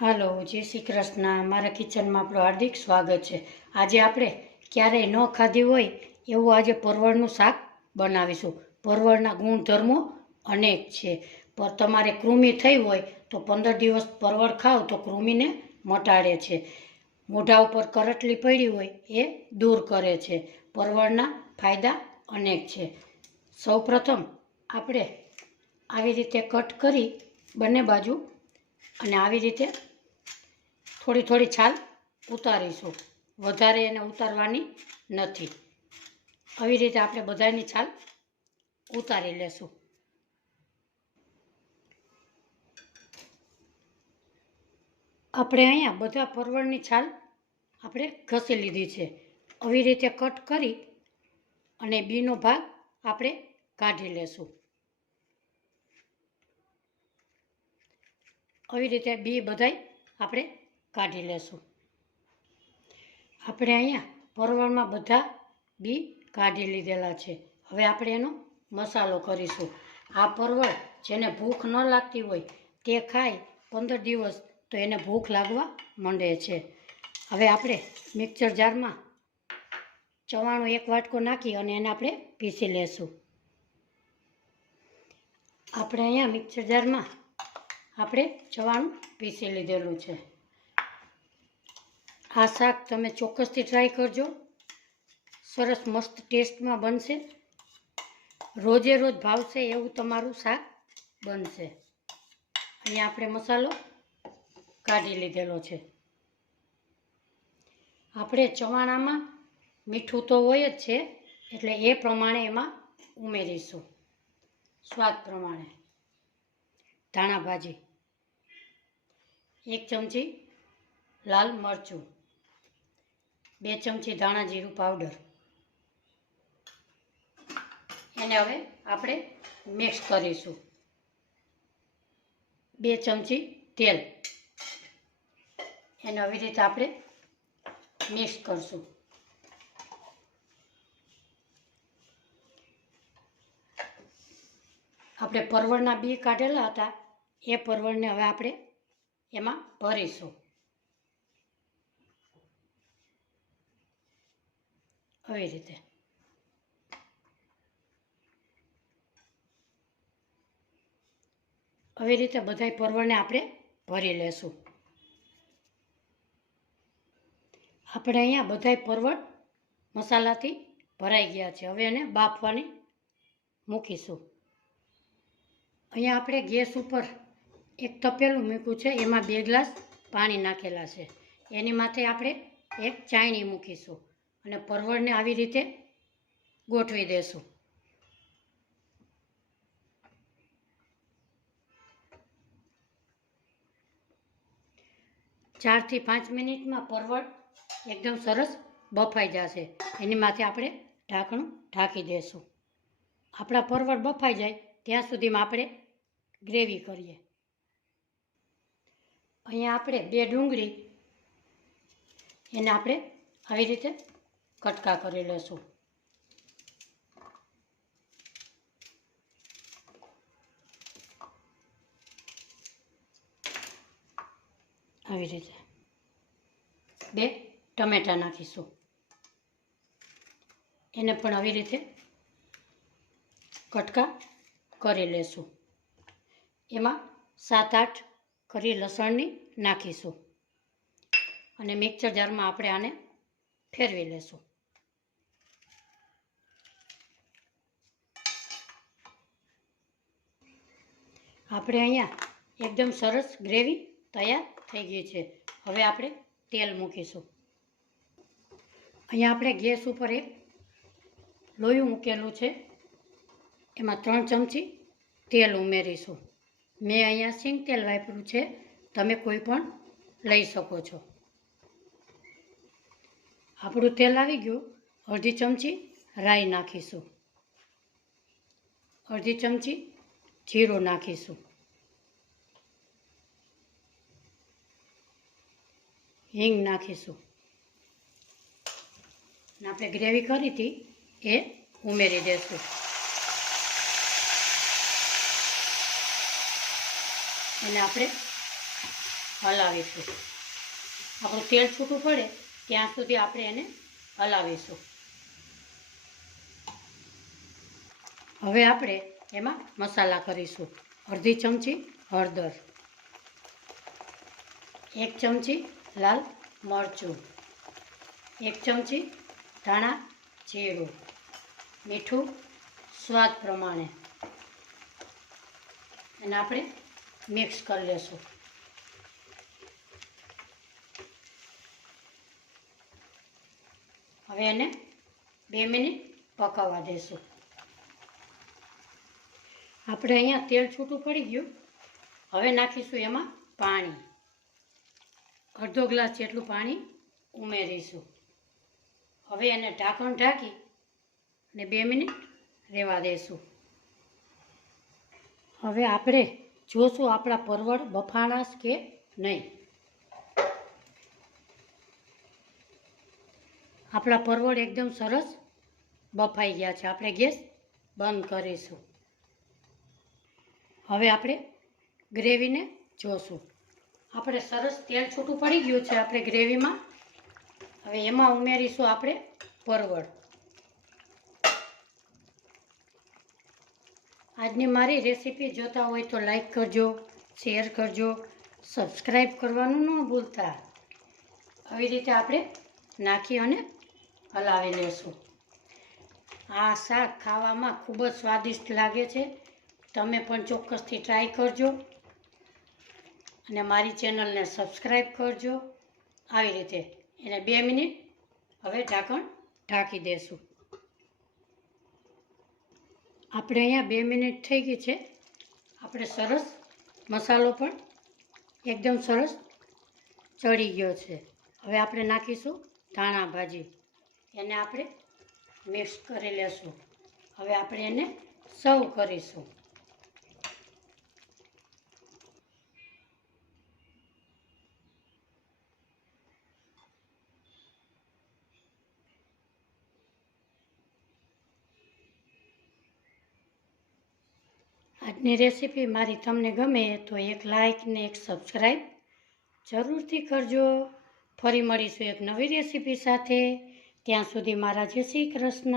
હાલો, જય શ્રી કૃષ્ણ. મારા કિચનમાં આપણું હાર્દિક સ્વાગત છે. આજે આપણે ક્યારેય ન ખાધી હોય એવું આજે પરવળનું શાક બનાવીશું. પરવળના ગુણધર્મો અનેક છે. પર તમારે કૃમિ થઈ હોય તો પંદર દિવસ પરવળ ખાઓ તો કૃમિને મટાડે છે. મોઢા ઉપર કરટલી પડી હોય એ દૂર કરે છે. પરવળના ફાયદા અનેક છે. સૌપ્રથમ આપણે આવી રીતે કટ કરી બંને બાજુ અને આવી રીતે થોડી થોડી છાલ ઉતારીશું. વધારે એને ઉતારવાની નથી. આવી રીતે આપણે બધાની છાલ ઉતારી લેશું. આપણે અહીંયા બધા પરવળની છાલ આપણે ઘસી લીધી છે. આવી રીતે કટ કરી અને બીનો ભાગ આપણે કાઢી લેશું. આવી રીતે બી બધાય આપણે કાઢી લેશું. આપણે અહીંયા પરવળમાં બધા બી કાઢી લીધેલા છે. હવે આપણે એનો મસાલો કરીશું. આ પરવળ જેને ભૂખ ન લાગતી હોય તે ખાય પંદર દિવસ તો એને ભૂખ લાગવા માંડે છે. હવે આપણે મિક્સર જારમાં ચવાણું એક વાટકો નાખી અને એને આપણે પીસી લેશું. આપણે અહીંયા મિક્સર જારમાં આપણે ચવાણું પીસી લીધેલું છે. આ શાક તમે ચોક્કસથી ટ્રાય કરજો. સરસ મસ્ત ટેસ્ટમાં બનશે. રોજે રોજ ભાવશે એવું તમારું શાક બનશે. અહીંયા આપણે મસાલો કાઢી લીધેલો છે. આપણે ચવાણામાં મીઠું તો હોય જ છે, એટલે એ પ્રમાણે એમાં ઉમેરીશું. સ્વાદ પ્રમાણે. ધાણા ભાજી. એક ચમચી લાલ મરચું. બે ચમચી ધાણા જીરું પાવડર એને હવે આપણે મિક્સ કરીશું. બે ચમચી તેલ. એને આવી રીતે આપણે મિક્સ કરશું. આપણે પરવળના બી કાઢેલા હતા, એ પરવળને હવે આપણે એમાં ભરીશું. આવી રીતે આવી રીતે બધાય પરવળને આપણે ભરી લેશું. આપણે અહીંયા બધાય પરવળ મસાલાથી ભરાઈ ગયા છે. હવે એને બાફવાની મૂકીશું. અહીંયા આપણે ગેસ ઉપર એક તપેલું મૂક્યું છે. એમાં બે ગ્લાસ પાણી નાખેલા છે. એની માથે આપણે એક ચાયણી મૂકીશું. અને પરવળને આવી રીતે ગોઠવી દેશું. ચારથી પાંચ મિનિટમાં પરવળ એકદમ સરસ બફાઈ જશે. એની માથે આપણે ઢાંકણું ઢાંકી દેશું. આપણા પરવળ બફાઈ જાય ત્યાં સુધીમાં આપણે ગ્રેવી કરીએ. અહીંયા આપણે બે ડુંગળી એને આપણે આવી રીતે કટકા કરી લેશું. આવી રીતે. બે ટમેટા નાખીશું. એને પણ આવી રીતે કટકા કરી લેશું. એમાં સાત આઠ કરી લસણની નાખીશું. અને મિક્સર જારમાં આપણે આને ફેરવી લેશું. આપણે અહીંયા એકદમ સરસ ગ્રેવી તૈયાર થઈ ગઈ છે. હવે આપણે તેલ મૂકીશું. અહીંયા આપણે ગેસ ઉપર એક લોયું મૂકેલું છે. એમાં ત્રણ ચમચી તેલ ઉમેરીશું. મેં અહીંયા સિંગ તેલ વાપર્યું છે. તમે કોઈ પણ લઈ શકો છો. આપણું તેલ આવી ગયું. અડધી ચમચી રાઈ નાખીશું. અડધી ચમચી જીરું નાખીશું. હિંગ નાખીશું. આપણે ગ્રેવી કરી હતી, એ ઉમેરી દેશું. અને આપણે હલાવીશું. આપણું તેલ છૂટું પડે, ત્યાં સુધી આપણે એને હલાવીશું. હવે આપણે એમાં મસાલા કરીશું. અડધી ચમચી હળદર, એક ચમચી લાલ મરચું, એક ચમચી ધાણા જીરું, મીઠું સ્વાદ પ્રમાણે. અને આપણે મિક્સ કરી લેશું. હવે એને બે મિનિટ પકાવવા દેશું. આપણે અહીંયા તેલ છૂટું પડી ગયું. હવે નાખીશું એમાં પાણી. અડધો ગ્લાસ જેટલું પાણી ઉમેરીશું. હવે એને ઢાંકણ ઢાંકી અને બે મિનિટ રહેવા દેશું. હવે આપણે જોશું આપણા પરવળ બફાણાશ કે નહીં. આપણા પરવળ એકદમ સરસ બફાઈ ગયા છે. આપણે ગેસ બંધ કરીશું. હવે આપણે ગ્રેવીને જોશું. આપણે સરસ તેલ છૂટું પડી ગયું છે આપણે ગ્રેવીમાં. હવે એમાં ઉમેરીશું આપણે પરવળ. આજની મારી રેસીપી જોતા હોય તો લાઈક કરજો, શેર કરજો સબસ્ક્રાઈબ કરવાનું ન ભૂલતા. આવી રીતે આપણે નાખી અને હલાવી લેશું. આ શાક ખાવામાં ખૂબ જ સ્વાદિષ્ટ લાગે છે. તમે પણ ચોક્કસથી ટ્રાય કરજો. અને મારી ચેનલને સબસ્ક્રાઈબ કરજો. આવી રીતે એને બે મિનિટ હવે ઢાંકણ ઢાંકી દેશું. આપણે અહીંયા બે મિનિટ થઈ ગઈ છે. આપણે સરસ મસાલો પણ એકદમ સરસ ચડી ગયો છે. હવે આપણે નાખીશું ધાણા ભાજી. એને આપણે મિક્સ કરી લેશું. હવે આપણે એને સર્વ કરીશું. આજની રેસીપી મારી તમને ગમે તો એક લાઇક ને એક સબસ્ક્રાઈબ જરૂરથી કરજો. ફરી મળીશું એક નવી રેસીપી સાથે. ત્યાં સુધી મારા જય શ્રી કૃષ્ણ.